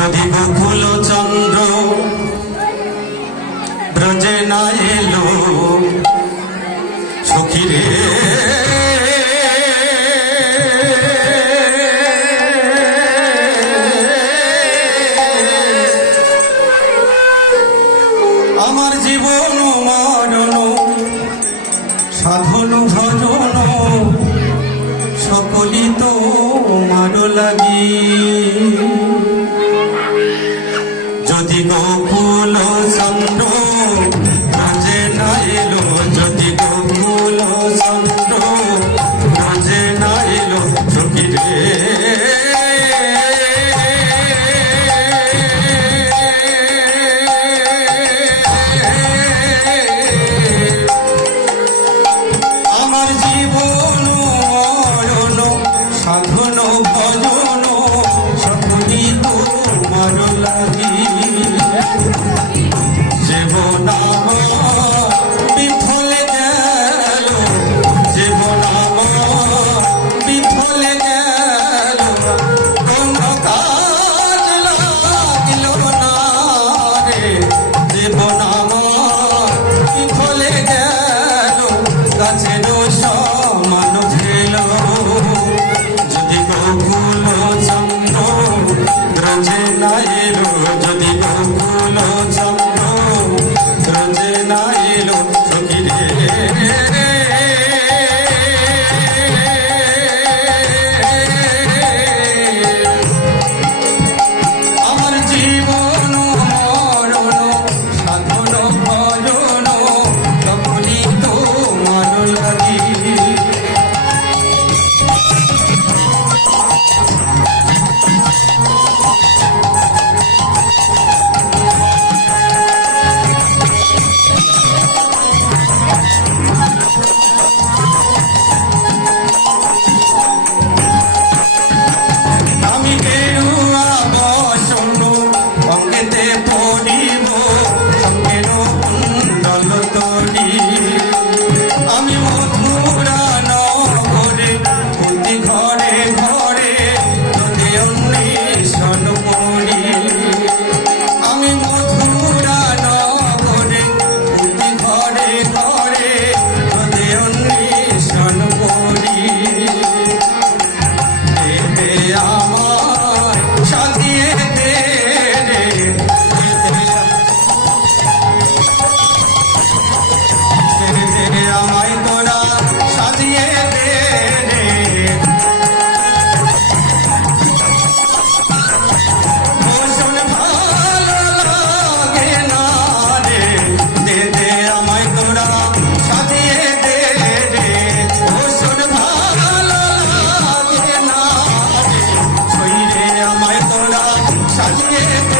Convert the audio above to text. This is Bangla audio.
যদি বকুল চন্দ্র ব্রজে না এলো। সখিরে আমার জীবন মরণ সাধন ভজন ফুল চন্দ্র Yeah. saliendo